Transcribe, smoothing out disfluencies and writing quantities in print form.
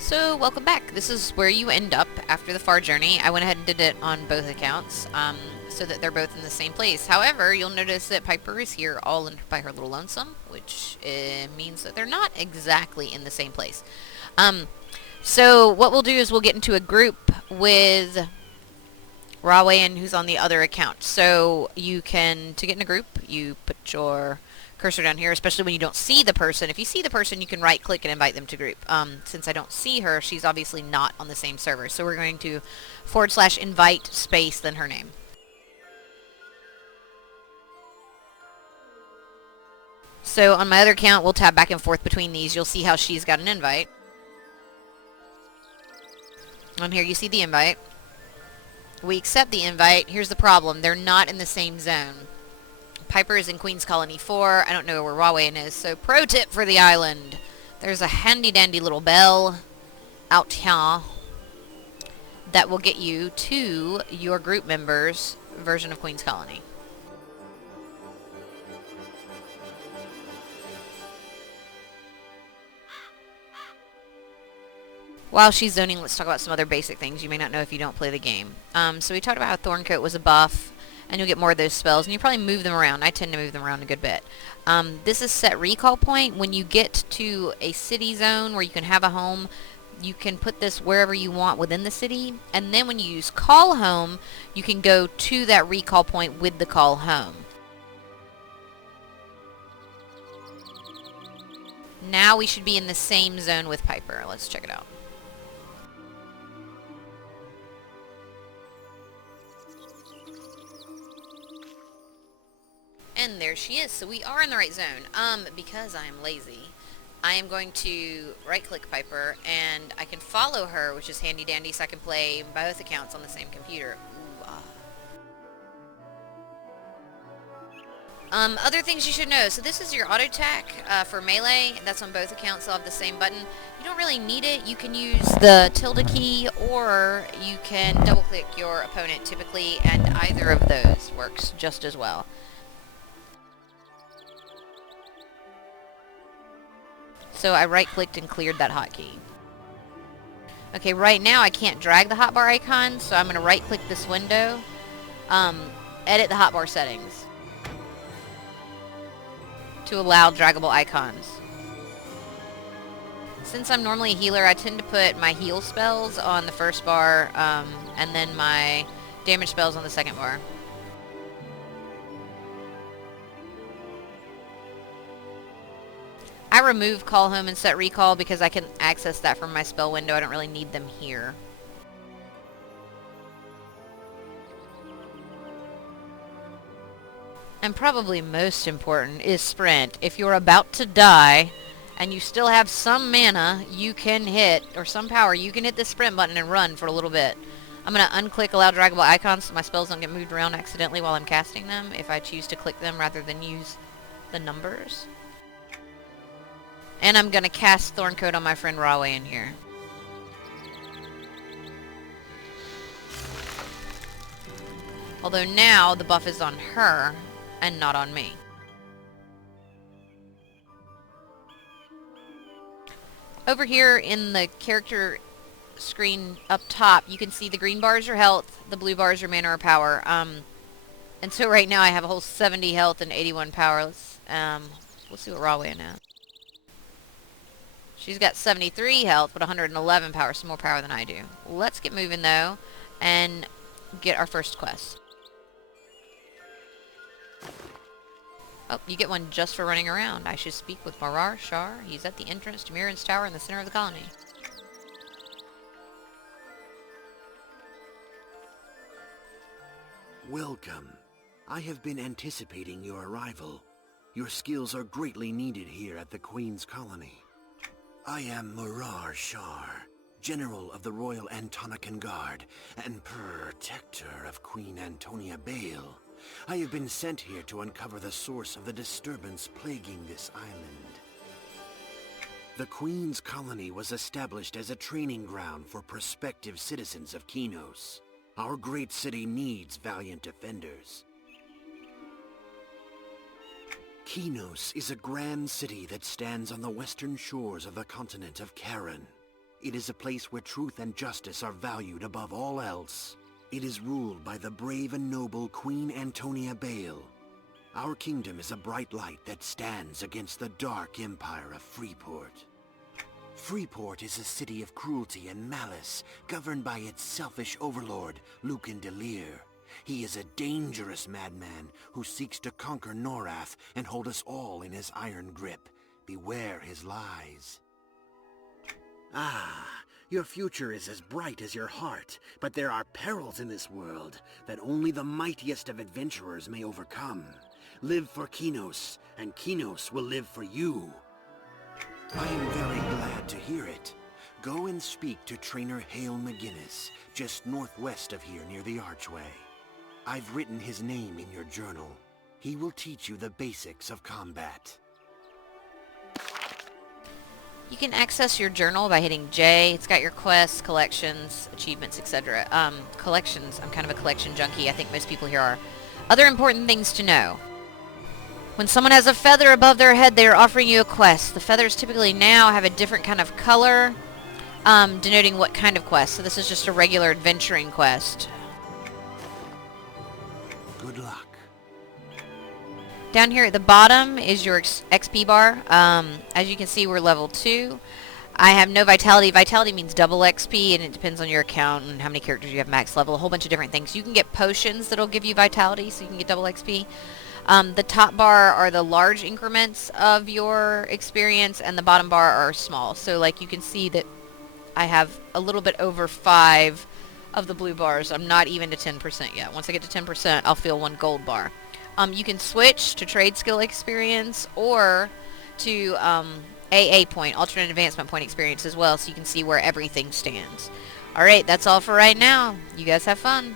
So, welcome back. This is where you end up after the far journey. I went ahead and did it on both accounts, so that they're both in the same place. However, you'll notice that Piper is here all by her little lonesome, which means that they're not exactly in the same place. Um, so what we'll do is we'll get into a group with Rawayan, who's on the other account. So you can, to get in a group, you put your cursor down here, especially when you don't see the person. If you see the person, you can right click and invite them to group. Since I don't see her, she's obviously not on the same server. So we're going to / invite space then her name. So on my other account, we'll tab back and forth between these. You'll see how she's got an invite. On here, you see the invite. We accept the invite. Here's the problem. They're not in the same zone. Piper is in Queen's Colony 4. I don't know where Rawayan is. So pro tip for the island. There's a handy dandy little bell out here that will get you to your group members' version of Queen's Colony. While she's zoning, let's talk about some other basic things you may not know if you don't play the game. So we talked about how Thorncoat was a buff, and you'll get more of those spells, and you probably move them around. I tend to move them around a good bit. This is set recall point. When you get to a city zone where you can have a home, you can put this wherever you want within the city, and then when you use call home, you can go to that recall point with the call home. Now we should be in the same zone with Piper. Let's check it out. And there she is. So we are in the right zone. Because I am lazy, I am going to right-click Piper, and I can follow her, which is handy dandy, so I can play both accounts on the same computer. Ooh, Other things you should know. So this is your auto attack for melee. That's on both accounts. They'll have the same button. You don't really need it. You can use the tilde key, or you can double-click your opponent typically, and either of those works just as well. So I right-clicked and cleared that hotkey. Okay, right now I can't drag the hotbar icon, so I'm going to right-click this window, edit the hotbar settings to allow draggable icons. Since I'm normally a healer, I tend to put my heal spells on the first bar, and then my damage spells on the second bar. I remove call home and set recall because I can access that from my spell window. I don't really need them here. And probably most important is sprint. If you're about to die and you still have some mana, you can hit, or some power, you can hit the sprint button and run for a little bit. I'm going to unclick allow draggable icons so my spells don't get moved around accidentally while I'm casting them if I choose to click them rather than use the numbers. And I'm going to cast Thorncoat on my friend Rawayan here. Although now the buff is on her and not on me. Over here in the character screen up top, you can see the green bars are health, the blue bars are mana or power. And so right now I have a whole 70 health and 81 power. Let's see what Rawayan has. She's got 73 health, but 111 power, some more power than I do. Let's get moving, though, and get our first quest. Oh, you get one just for running around. I should speak with Marar Shar. He's at the entrance to Mirren's Tower in the center of the colony. Welcome. I have been anticipating your arrival. Your skills are greatly needed here at the Queen's Colony. I am Marar Shar, General of the Royal Antonican Guard and Protector of Queen Antonia Bale. I have been sent here to uncover the source of the disturbance plaguing this island. The Queen's Colony was established as a training ground for prospective citizens of Kinos. Our great city needs valiant defenders. Kinos is a grand city that stands on the western shores of the continent of Karen. It is a place where truth and justice are valued above all else. It is ruled by the brave and noble Queen Antonia Bale. Our kingdom is a bright light that stands against the dark empire of Freeport. Freeport is a city of cruelty and malice, governed by its selfish overlord, Lucan Delir. He is a dangerous madman who seeks to conquer Norath and hold us all in his iron grip. Beware his lies. Ah, your future is as bright as your heart, but there are perils in this world that only the mightiest of adventurers may overcome. Live for Kinos, and Kinos will live for you. I am very glad to hear it. Go and speak to Trainer Hale McGinnis, just northwest of here near the archway. I've written his name in your journal. He will teach you the basics of combat. You can access your journal by hitting J. It's got your quests, collections, achievements, etc. Collections, I'm kind of a collection junkie. I think most people here are. Other important things to know. When someone has a feather above their head, they are offering you a quest. The feathers typically now have a different kind of color, denoting what kind of quest. So this is just a regular adventuring quest. Good luck. Down here at the bottom is your XP bar. As you can see, we're level 2. I have no vitality. Vitality means double XP, and it depends on your account and how many characters you have max level. A whole bunch of different things. You can get potions that'll give you vitality, so you can get double XP. The top bar are the large increments of your experience, and the bottom bar are small. So, like, you can see that I have a little bit over 5 of the blue bars. I'm not even to 10% yet. Once I get to 10%, I'll feel 1 gold bar. You can switch to trade skill experience or to AA point, alternate advancement point experience as well, so you can see where everything stands. Alright, that's all for right now. You guys have fun.